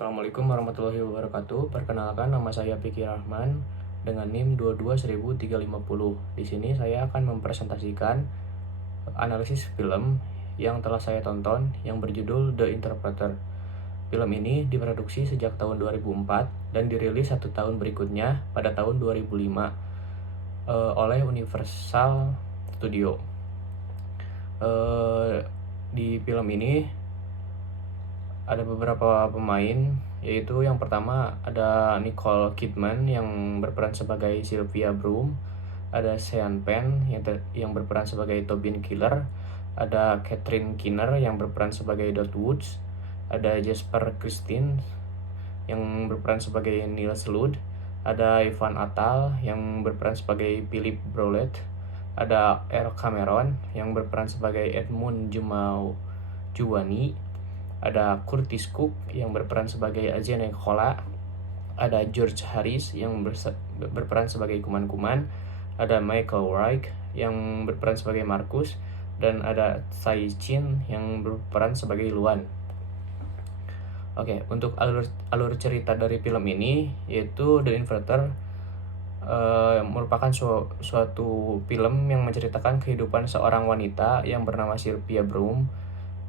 Assalamualaikum warahmatullahi wabarakatuh. Perkenalkan, nama saya Fikri Rahman dengan NIM 2210350. Di sini saya akan mempresentasikan analisis film yang telah saya tonton yang berjudul The Interpreter. Film ini diproduksi sejak tahun 2004 dan dirilis 1 tahun berikutnya pada tahun 2005 oleh Universal Studio. Di film ini ada beberapa pemain, yaitu yang pertama ada Nicole Kidman yang berperan sebagai Sylvia Broom, ada Sean Penn yang berperan sebagai Tobin Killer, ada Catherine Keener yang berperan sebagai Dot Woods, ada Jasper Christine yang berperan sebagai Niels Lud, ada Ivan Atal yang berperan sebagai Philip Brolett, ada Earl Cameron yang berperan sebagai Edmund Juwani, ada Curtis Cook yang berperan sebagai Ajane Kola, ada George Harris yang berperan sebagai Kuman-Kuman, ada Michael Wright yang berperan sebagai Marcus, dan ada Tsai Chin yang berperan sebagai Luan. Oke, untuk alur cerita dari film ini yaitu The Interpreter merupakan suatu film yang menceritakan kehidupan seorang wanita yang bernama Sylvia Broom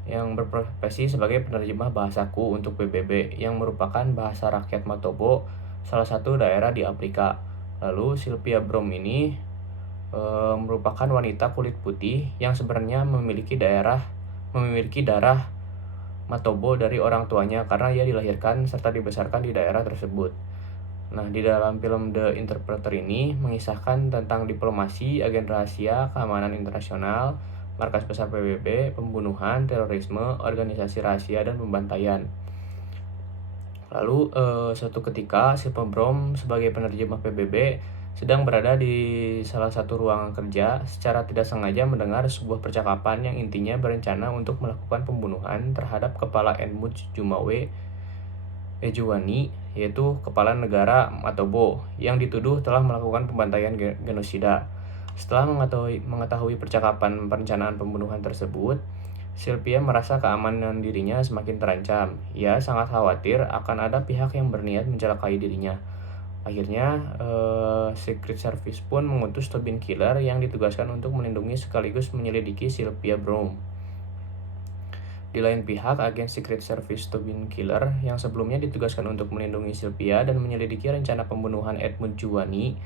yang berprofesi sebagai penerjemah bahasaku untuk PBB yang merupakan bahasa rakyat Matobo, salah satu daerah di Afrika. Lalu Sylvia Broom ini merupakan wanita kulit putih yang sebenarnya memiliki darah Matobo dari orang tuanya karena ia dilahirkan serta dibesarkan di daerah tersebut. Nah, di dalam film The Interpreter ini mengisahkan tentang diplomasi, agen rahasia, keamanan internasional, markas besar PBB, pembunuhan, terorisme, organisasi rahasia, dan pembantaian. Lalu suatu ketika Sylvia Broom sebagai penerjemah PBB sedang berada di salah satu ruangan kerja, secara tidak sengaja mendengar sebuah percakapan yang intinya berencana untuk melakukan pembunuhan terhadap kepala Edmund Juwani, yaitu kepala negara Matobo yang dituduh telah melakukan pembantaian genosida. Setelah mengetahui percakapan perencanaan pembunuhan tersebut, Sylvia merasa keamanan dirinya semakin terancam. Ia sangat khawatir akan ada pihak yang berniat mencelakai dirinya. Akhirnya, Secret Service pun mengutus Tobin Killer yang ditugaskan untuk melindungi sekaligus menyelidiki Sylvia Broom. Di lain pihak, agen Secret Service Tobin Killer yang sebelumnya ditugaskan untuk melindungi Sylvia dan menyelidiki rencana pembunuhan Edmund Juwani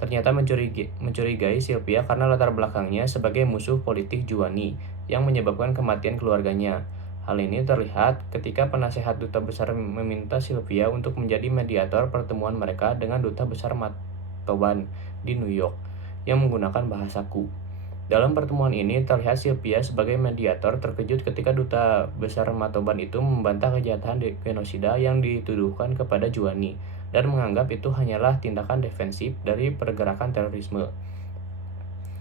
ternyata mencurigai Sylvia karena latar belakangnya sebagai musuh politik Juwani yang menyebabkan kematian keluarganya. Hal ini terlihat ketika penasehat duta besar meminta Sylvia untuk menjadi mediator pertemuan mereka dengan duta besar Matoban di New York yang menggunakan bahasaku. Dalam pertemuan ini terlihat Sylvia sebagai mediator terkejut ketika duta besar Matoban itu membantah kejahatan genosida yang dituduhkan kepada Juwani dan menganggap itu hanyalah tindakan defensif dari pergerakan terorisme.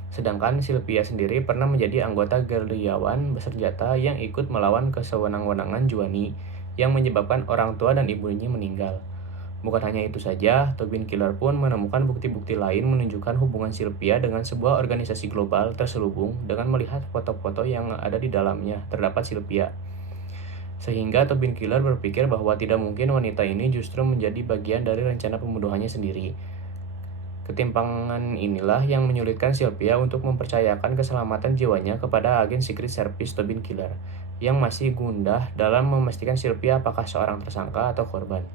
Sedangkan Sylvia sendiri pernah menjadi anggota gerilyawan bersenjata yang ikut melawan kesewenang-wenangan Juwani yang menyebabkan orang tua dan ibunya meninggal. Bukan hanya itu saja, Tobin Killer pun menemukan bukti-bukti lain menunjukkan hubungan Sylvia dengan sebuah organisasi global terselubung dengan melihat foto-foto yang ada di dalamnya terdapat Sylvia. Sehingga Tobin Killer berpikir bahwa tidak mungkin wanita ini justru menjadi bagian dari rencana pembunuhannya sendiri. Ketimpangan inilah yang menyulitkan Sylvia untuk mempercayakan keselamatan jiwanya kepada agen Secret Service Tobin Killer, yang masih gundah dalam memastikan Sylvia apakah seorang tersangka atau korban.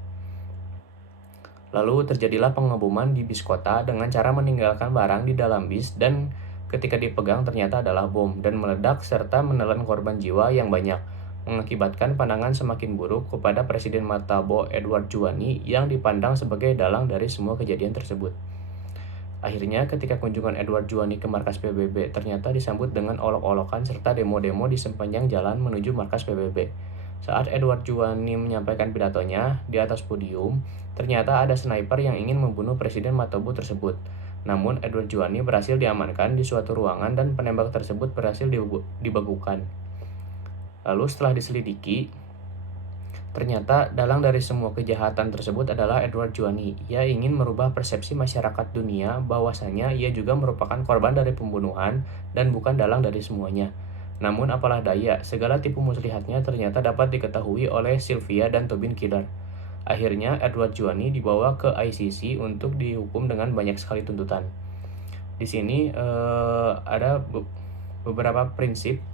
Lalu terjadilah pengeboman di bis kota dengan cara meninggalkan barang di dalam bis dan ketika dipegang ternyata adalah bom dan meledak serta menelan korban jiwa yang banyak, mengakibatkan pandangan semakin buruk kepada Presiden Matobo Edward Juwani yang dipandang sebagai dalang dari semua kejadian tersebut. Akhirnya, ketika kunjungan Edward Juwani ke markas PBB ternyata disambut dengan olok-olokan serta demo-demo di sepanjang jalan menuju markas PBB. Saat Edward Juwani menyampaikan pidatonya di atas podium, ternyata ada sniper yang ingin membunuh Presiden Matobo tersebut. Namun, Edward Juwani berhasil diamankan di suatu ruangan dan penembak tersebut berhasil dibagukan. Lalu setelah diselidiki, ternyata dalang dari semua kejahatan tersebut adalah Edward Juwani. Ia ingin merubah persepsi masyarakat dunia bahwasanya ia juga merupakan korban dari pembunuhan dan bukan dalang dari semuanya. Namun apalah daya, segala tipu muslihatnya ternyata dapat diketahui oleh Sylvia dan Tobin Killer. Akhirnya Edward Juani dibawa ke ICC untuk dihukum dengan banyak sekali tuntutan. Di sini ada beberapa prinsip,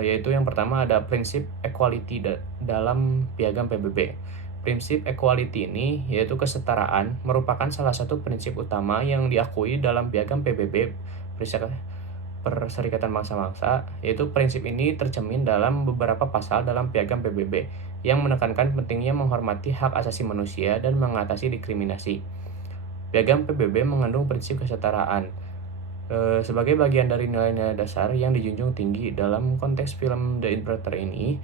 yaitu yang pertama ada prinsip equality dalam piagam PBB. Prinsip equality ini yaitu kesetaraan merupakan salah satu prinsip utama yang diakui dalam piagam PBB Perserikatan Bangsa-Bangsa, yaitu prinsip ini tercermin dalam beberapa pasal dalam piagam PBB yang menekankan pentingnya menghormati hak asasi manusia dan mengatasi diskriminasi. Piagam PBB mengandung prinsip kesetaraan sebagai bagian dari nilai-nilai dasar yang dijunjung tinggi. Dalam konteks film The Interpreter ini,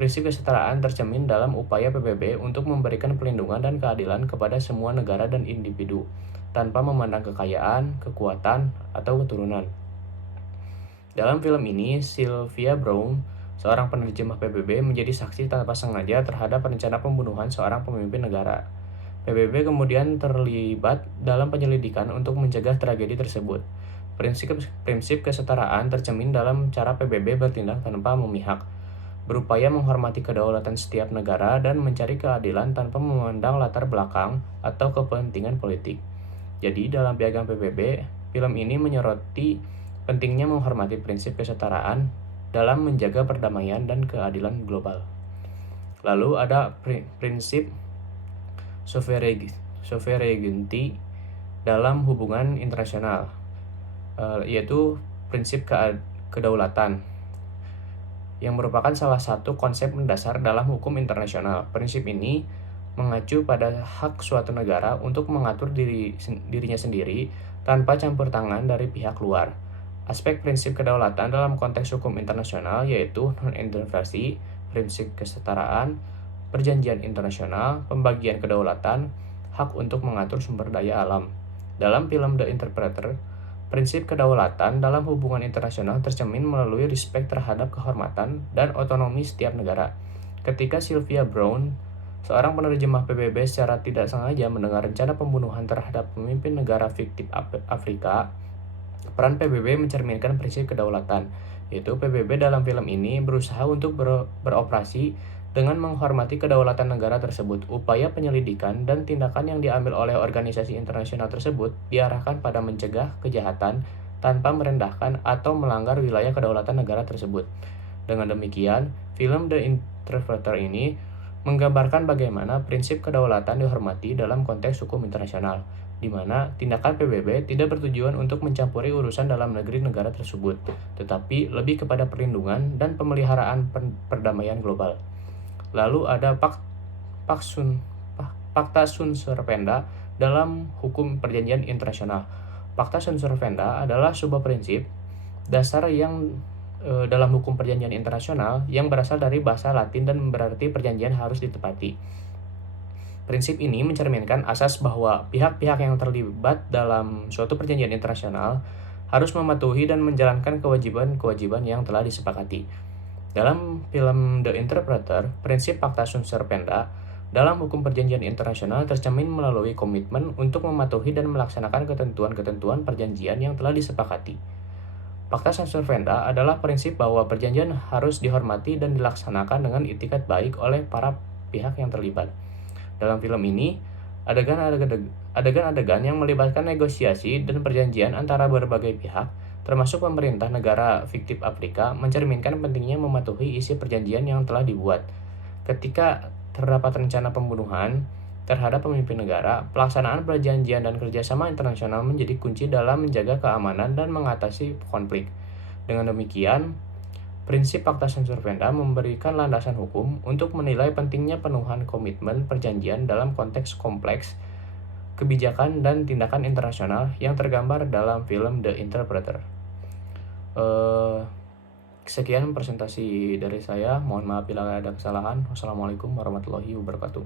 prinsip kesetaraan tercermin dalam upaya PBB untuk memberikan perlindungan dan keadilan kepada semua negara dan individu, tanpa memandang kekayaan, kekuatan, atau keturunan. Dalam film ini, Sylvia Browne, seorang penerjemah PBB, menjadi saksi tanpa sengaja terhadap rencana pembunuhan seorang pemimpin negara. PBB kemudian terlibat dalam penyelidikan untuk mencegah tragedi tersebut. Prinsip kesetaraan tercermin dalam cara PBB bertindak tanpa memihak, berupaya menghormati kedaulatan setiap negara dan mencari keadilan tanpa memandang latar belakang atau kepentingan politik. Jadi dalam piagam PBB, film ini menyoroti pentingnya menghormati prinsip kesetaraan dalam menjaga perdamaian dan keadilan global. Lalu ada prinsip sovereignty dalam hubungan internasional, yaitu prinsip kedaulatan yang merupakan salah satu konsep mendasar dalam hukum internasional. Prinsip ini mengacu pada hak suatu negara untuk mengatur dirinya sendiri tanpa campur tangan dari pihak luar. Aspek prinsip kedaulatan dalam konteks hukum internasional yaitu non-intervensi, prinsip kesetaraan, perjanjian internasional, pembagian kedaulatan, hak untuk mengatur sumber daya alam. Dalam film The Interpreter, prinsip kedaulatan dalam hubungan internasional tercermin melalui respek terhadap kehormatan dan otonomi setiap negara. Ketika Sylvia Browne, seorang penerjemah PBB, secara tidak sengaja mendengar rencana pembunuhan terhadap pemimpin negara fiktif Afrika, peran PBB mencerminkan prinsip kedaulatan, yaitu PBB dalam film ini berusaha untuk beroperasi dengan menghormati kedaulatan negara tersebut. Upaya penyelidikan dan tindakan yang diambil oleh organisasi internasional tersebut diarahkan pada mencegah kejahatan tanpa merendahkan atau melanggar wilayah kedaulatan negara tersebut. Dengan demikian, film The Interpreter ini menggambarkan bagaimana prinsip kedaulatan dihormati dalam konteks hukum internasional, di mana tindakan PBB tidak bertujuan untuk mencampuri urusan dalam negeri negara tersebut, tetapi lebih kepada perlindungan dan pemeliharaan perdamaian global. Lalu ada Pakta Sunt Servanda dalam hukum perjanjian internasional. Pakta Sunt Servanda adalah sebuah prinsip dasar yang dalam hukum perjanjian internasional yang berasal dari bahasa Latin dan berarti perjanjian harus ditepati. Prinsip ini mencerminkan asas bahwa pihak-pihak yang terlibat dalam suatu perjanjian internasional harus mematuhi dan menjalankan kewajiban-kewajiban yang telah disepakati. Dalam film The Interpreter, prinsip Pakta Sunt Servanda dalam hukum perjanjian internasional tercermin melalui komitmen untuk mematuhi dan melaksanakan ketentuan-ketentuan perjanjian yang telah disepakati. Pakta Sunt Servanda adalah prinsip bahwa perjanjian harus dihormati dan dilaksanakan dengan itikat baik oleh para pihak yang terlibat. Dalam film ini, adegan-adegan yang melibatkan negosiasi dan perjanjian antara berbagai pihak, termasuk pemerintah negara fiktif Afrika, mencerminkan pentingnya mematuhi isi perjanjian yang telah dibuat. Ketika terdapat rencana pembunuhan terhadap pemimpin negara, pelaksanaan perjanjian dan kerjasama internasional menjadi kunci dalam menjaga keamanan dan mengatasi konflik. Dengan demikian, prinsip Pakta Sunt Servanda memberikan landasan hukum untuk menilai pentingnya penuhan komitmen perjanjian dalam konteks kompleks kebijakan dan tindakan internasional yang tergambar dalam film The Interpreter. Sekian presentasi dari saya. Mohon maaf bila ada kesalahan. Wassalamualaikum warahmatullahi wabarakatuh.